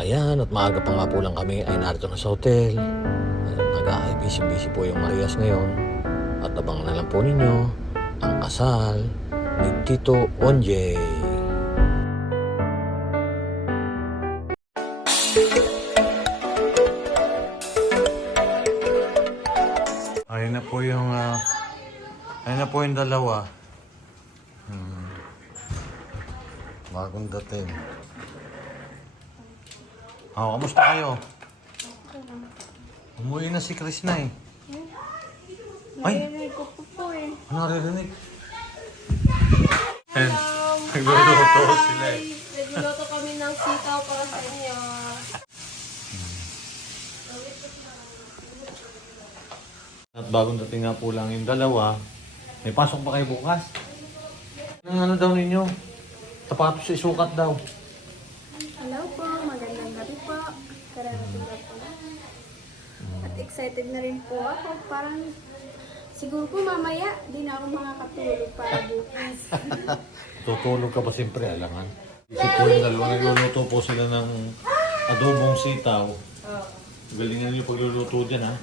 Ayan, at maaga pa nga po lang kami ay narito na sa hotel. Nag-busy po yung Marias ngayon. At abangan na lang po ninyo ang kasal ni Tito Onjay. Ayun na po yung dalawa. Bagong dating. Kamusta kayo? Umuwi na si Chris na eh. Naririnig ko po eh. Ano naririnig? Nagluluto sila eh. Nagluluto kami ng sitaw para sa inyo. At bagong dating nga po lang yung dalawa. May pasok ba kayo bukas? Ano daw ninyo? Tapatos isukat daw. Hello po, magandang gabi po. Kararating na po. At excited na rin po ako. Parang siguro po mamaya, di na ako makakatulog para bukas. Tutulog ka ba siyempre, alangan? Isip po yung dalawa, nagluluto po sila ng adobong sitaw. Galingan niyo pagluluto dyan ha.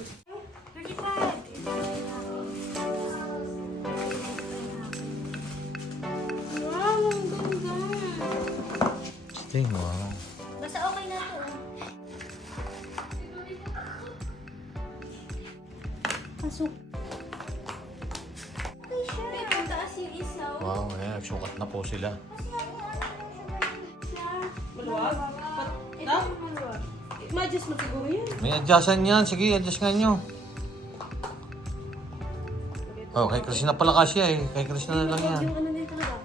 Wow, ang ganda. Sting, wow. Basta okay na po. Pasok. May pagtaas yung isaw. Wow, ayan, nagsukat na po sila. Maluwag? Ito ang maluwag. Ma-adjust mo siguro yan. May adjustan yan. Sige, adjust nga nyo. Oh, kay Chris na pala kasya eh. Kay Chris na lang yan. Yung ano nito na ba?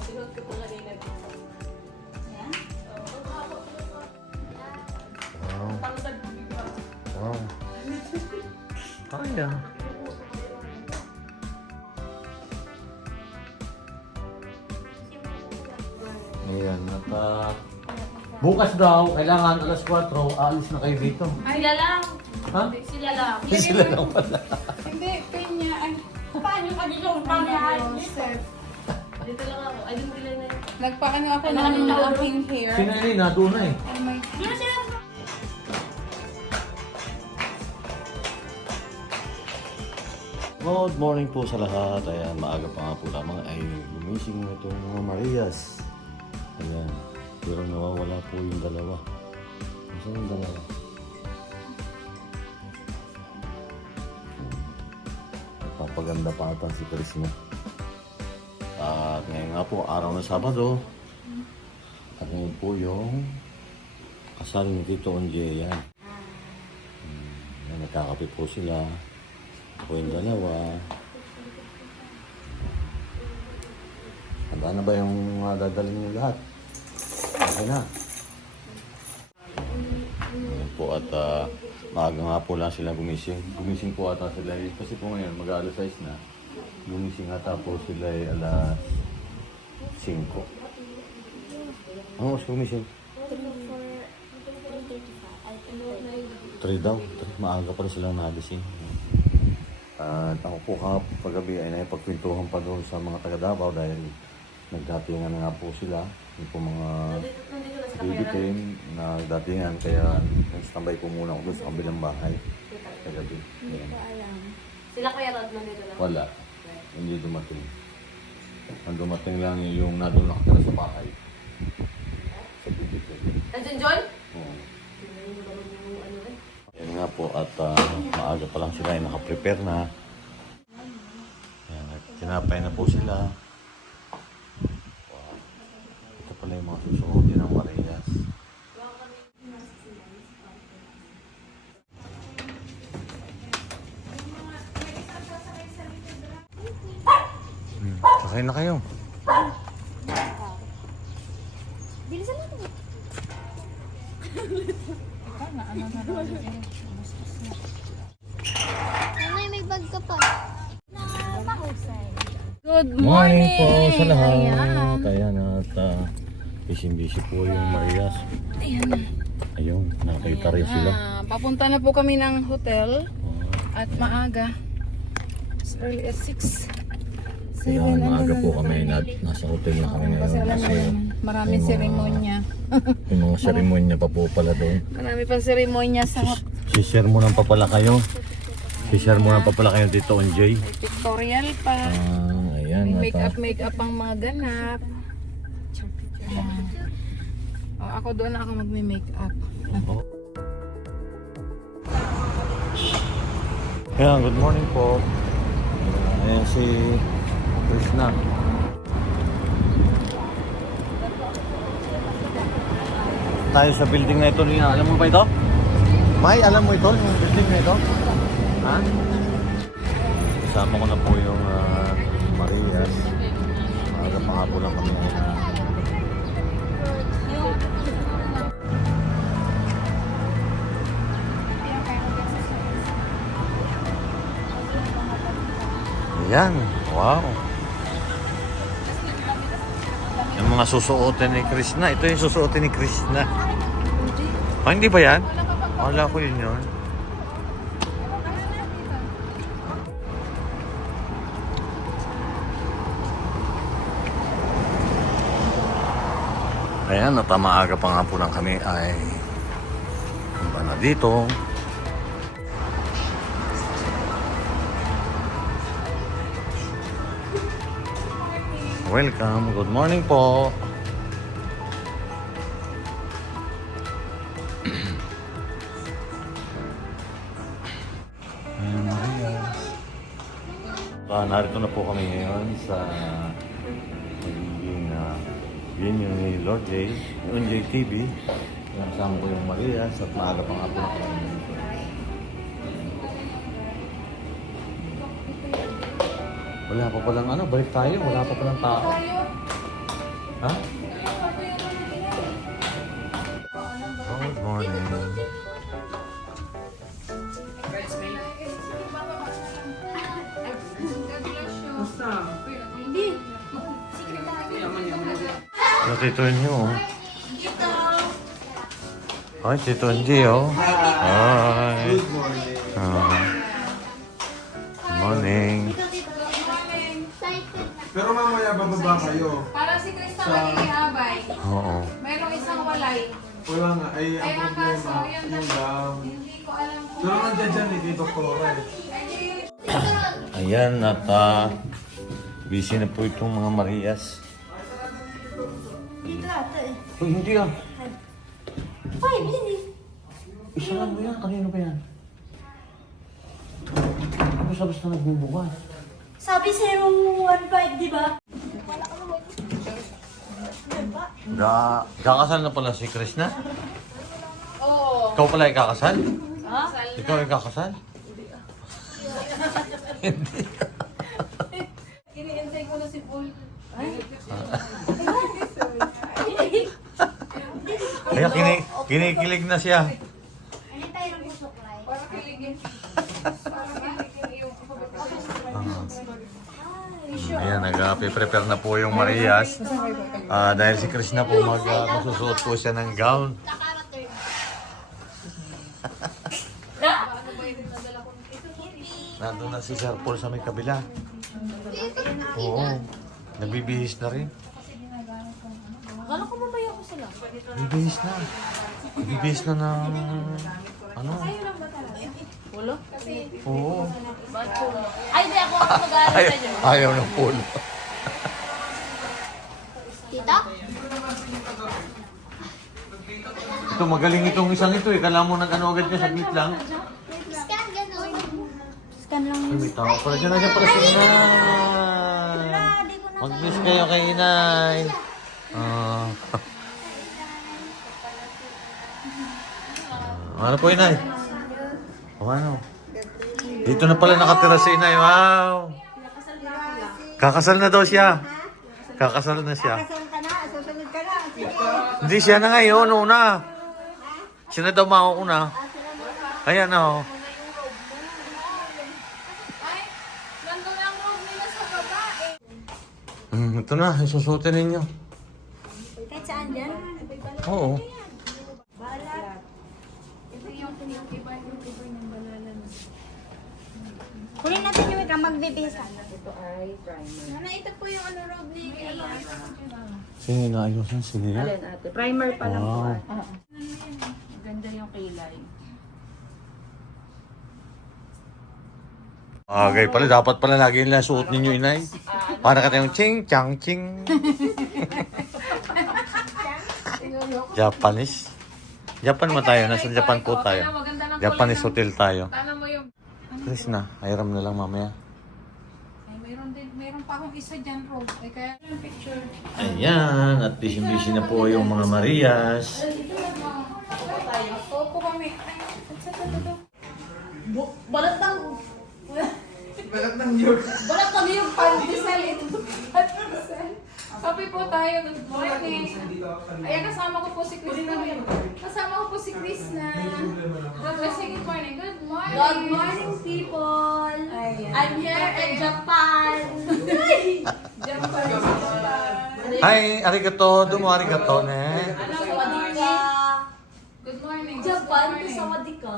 Sinuot ko pala nila. Wow. Pangtag bigla. Wow. Kaya. Ayan, at bukas daw, kailangan alas 4, aalis na kayo dito. Sila lang. Ha? Sila lang. Sila lang pala. Hindi, kanya. Ay, Paano pag ikaw pangyahay? Joseph. Dito lang ako. Ay, dito lang na yun. Nagpaano ako ng aking hair. Si Nelly, doon na eh. Oh my Dito sila. Good morning po sa lahat. Ayan, maaga pa nga po lamang ay gumising na itong mga Marias. Ayan, pero nawawala po yung dalawa. Saan yung dalawa? Nagpapaganda pa ata si Chris na. At ngayon nga po, araw ng Sabado. At ngayon po yung kasal ni Tito Onjay. Yan. Nagkakape po sila. Ako yung dalawa. Handa na ba yung dadalhin niyo lahat? Okay na. Ayan po at maaga nga po lang sila gumising. Gumising po ata sila kasi po ngayon mag-alas 6 na. Gumising ata po sila alas 5. Ano mas gumising? 3 daw. Maaga pa rin sila nagising. At ako po kagabi ay naipagkwentuhan pa doon sa mga taga Davao dahil nagdatingan na nga po sila. Yung po mga baby team na nagdatingan kaya nag-standby po muna ako doon sa kabilang bahay kagabi. Yan. Sila kaya Rod nandito lang? Wala. Hindi dumating. Ang dumating lang yung nadun nakatira sa bahay. Sa baby team. Nandiyan, John? Oo. Yan nga po at maaga pa lang sila ay nakaprepare na. Yan, tinapay na po sila. Wow. Ito pala yung mga susuotin ng Marias. Sakay na kayo. Bilisan natin. Nanay, may bag ka pa. Mahusay. Good Morning morning! po sa lahat. Ayan. Ayan at busy po yung Marias. Ayun, nakita rin sila. Papunta na po kami ng hotel Oh, at maaga. As early as 6. Kailangan maaga po kami na nasa hotel na kami ngayon Kasi alam mo kasi naman, maraming seremonya. yung mga seremonya pa po pala doon. Marami pang seremonya sa Sisermonan pa pala kayo. Sisermonan pa pala kayo dito on Jay. pictorial pa. Ayan. May at, make-up ang mga ganap. Ako doon ako magme-make-up. Ayan, good morning po. Ayan si Krishna. Tayo sa building na ito niya. Alam mo ba ito? May, alam mo ito? Yung building na ito? Ha? Kasama ko na po yung Marias. Maaga pa nga po lang kami ngayon. Ayan, wow. Yung mga susuotin ni Krishna. Ito yung susuotin ni Krishna. Ah, hindi ba yan? Wala ko yun yun. Ayan, natamaaga pa nga po lang kami ay punta na dito. Welcome. Good morning po. Ayan, Maria. Narito na po kami ngayon sa magiging venue ni Lord J. Yung JTV. Kasama ko yung Maria at maaga pa nga po na kami. Wala pa palang ano, balik tayo. Wala pa palang tao. Ha? Good morning. So, Tito Nyo. Hi, Tito Nji, oh. Hi. Good morning. Good morning. Pero mamaya bababa kayo. Para si Krista magiging-abay. Oo. Merong isang walay. Wala nga, ay ang Kaya problema, kaso, yun yung down. Hindi ko alam kung... Pero nandiyan dyan eh, kay Doktora eh. Ayan, at busy na po itong mga Marias. Dito ata eh. Uy, hindi ah. Ay, hindi. Isa lang mo yan. Kanino ba yan? Basta-basta nagbubukas. Sabi 015, di ba? Kakasal na pala si Krishna? Oo. Ikaw pala ay kakasal? Ikaw ay kakasal? Iniintay ko na si Paul. Kaya kinikilig na siya. Ano tayo ng busok, Ray? Para kiligin. Para kiligin yung Ayan, nag-prepare na po yung Marias. Dahil si Krishna po magsusuot po siya ng gown. Nandun na si Sir Paul sa may kabila. Oo. Nagbibihis na rin. Akala ko mamaya ko sila. Nagbibihis na. Nagbibihis na ng... Ano? Pulo? Oo. Ay, di ako mag-aaral sa inyo. Ayaw ng pool. Tita? Ito, magaling itong isang ito eh. Kala mo nag-ano agad niya, saglit lang. Scan gano'n. Scan lang. Ay, may tao pala dyan. Nandiyan pala si Inay. Mag-miss kayo kay Inay. Ano po, Inay? Ano? Dito na pala nakatira si Inay. Wow! Kakasal na daw siya. Kakasal na siya. Kasal ka na, susunod ka na. Sige. Hindi siya na ngayon, una. Siya na daw mauuna. Ayan na, oh. nandun ang room nila sa baba eh. Ito na, isusutin ninyo. Kahit saan dyan? Oo. Bahala. Ito yung iba yung banana na. Kunin natin yung ika, magbibisa. Nana, ito po yung ano robe ni Kaya. Sino na ayusan? Sino yan? Alin ate? Primer pa lang po. Wow. Ganda yung kilay. Bagay pala, dapat pala lagi nila suot ninyo, inay. Para ka tayong ching, chang, ching. Japanese. Japan mo tayo, nasa Japan po tayo. Japanese hotel tayo. Tama mo yung... Chris na, hiram na lang mamaya. Ay, mayroon pa akong isa dyan, robe. Ay, kaya yung picture. Ayan, at busy-busy na po yung mga Marias. Opo kami. Ay, sa todo. Balat ng... Balat ng yun. Balat ng yung Pandesal ito. Pandesal. Kape po tayo. Good morning. Ayan, kasama ko po si Chris na. Kasama ko po si Chris na. God bless you. Good morning. Good morning. Good morning, people! Ayan. I'm here in Japan! Japan. Hi, arigato, dumo arigato, ne. Sawadika! Good morning. Japan, sawadika!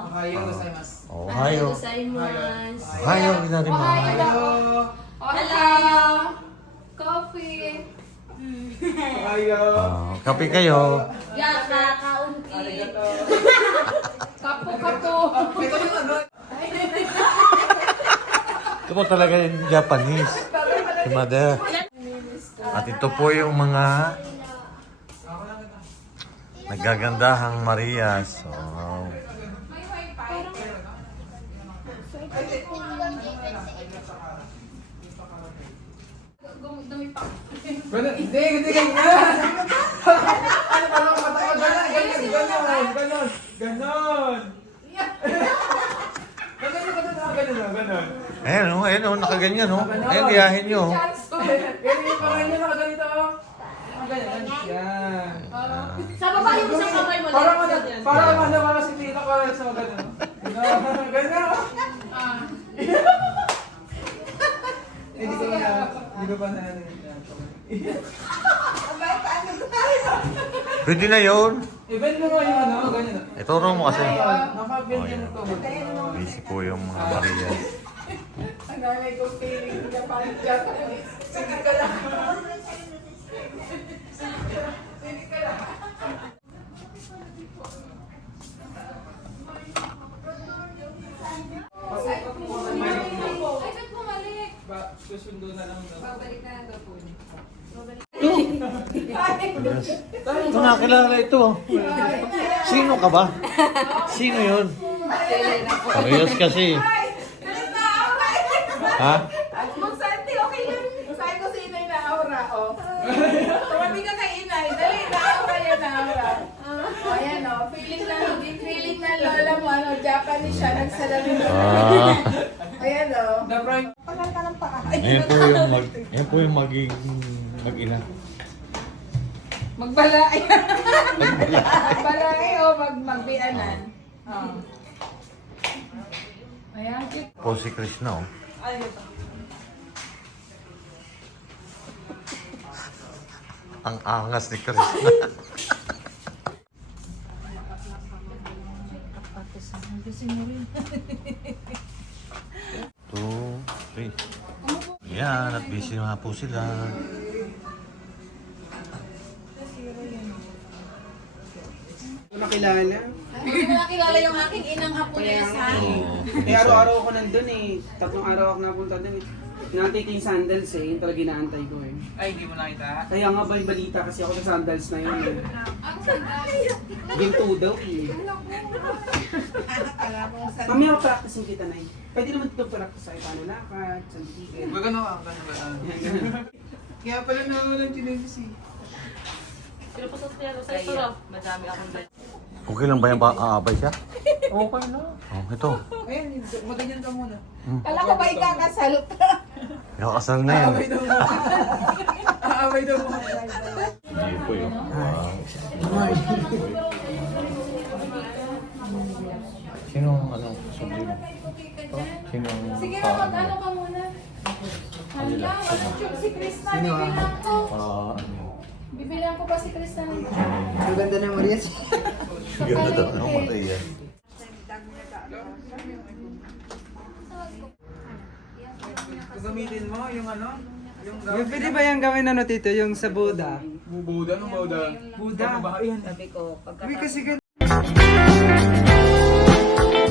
Ohayo. Gozaimasu! Ohayo, ginarimasu. Hello. Hello. Coffee. Kape kayo. Yan, nakakaunti! Kapo. Ito po talaga yung Japanese. Si Mother. At ito po yung mga nagagandahang Marias. Wow. Dumi pa. Hindi ganyan. Ano ka lang matawa ganon. Ganon. Ayan o, nakaganyan o. Ayan, gayahin nyo. Yan yung parang yun nakaganito. Ganyan. Yan. Sa baba yung isang kamay mo. Parang si Tito ko sa ganon. Ganyan. Hindi ko pa na Pwede na yun. Event mo nga yung ano, ganyan. Ituro mo kasi. Naka-event yan ito. Busy po yung mga Marias. Ang nanay ko feeling Japanese. Sige ka lang. Ay, ba't bumalik? Susundo na lang daw. Babalik na lang daw po niya. Ito nakilala ito. Sino ka ba? Sino yun? Parehas kasi. Ha? Magsanti, okay lang. Sabi ko si Inay na aura, oh. Tumabi ka kay Inay. Dali, na-aura yan, na-aura. Ayan, oh. Feeling na lola mo, ano, Japanese siya, nagsalamin mo. Ayan, oh. The prime. Yan po yung magiging mag-ina. Magbalay. Magbalay o magbianan. Oh. Ayan, cute. Po si Krishna oh. Ang angas ni Krishna. 2, 3. Yan, at busy nga po sila. Makilala. Hindi ko nakilala yung aking inang Haponesa. Eh, araw-araw ako nandun eh. 3 araw ako napunta dun eh. Naantay ko yung sandals eh. Yung talaga inaantay ko eh. Ay, hindi mo nakita? Kaya nga ba yung balita kasi ako sa sandals na yun eh. Ang sandali. Ginto daw eh. Mamaya practice kita na eh. Pwede naman dito practice sa'yo. Paano lakad, sandigan. Huwag ano ka, Kaya pala naman ng chinesis eh. Pinapasok niya sa ito raw. Madami akong dala. Okay lang ba yan? Aabay siya? Okay na. Oh, ito. Ayan, maganyan ka muna. Kala ko ba ikakasal ka? Nakakasal na yan. Aaway daw mo. Aaway daw mo. Hindi po yun. Sino ang ano? Sobrino? Sino ang Sige na, mag-ano ka muna. Hala, wala si Krista. Bibilang ko. ano? Bibilang ko pa si Krista ng... Ang ganda ng Marias. Ganda daw ng matay yan. gagamitin mo yung ano? Yung Pwede ba yung gawin ano tito, yung sa Buddha? Buda, no Buda? Buddha. Babae yan. Sabi ko, pagka Uy, kasi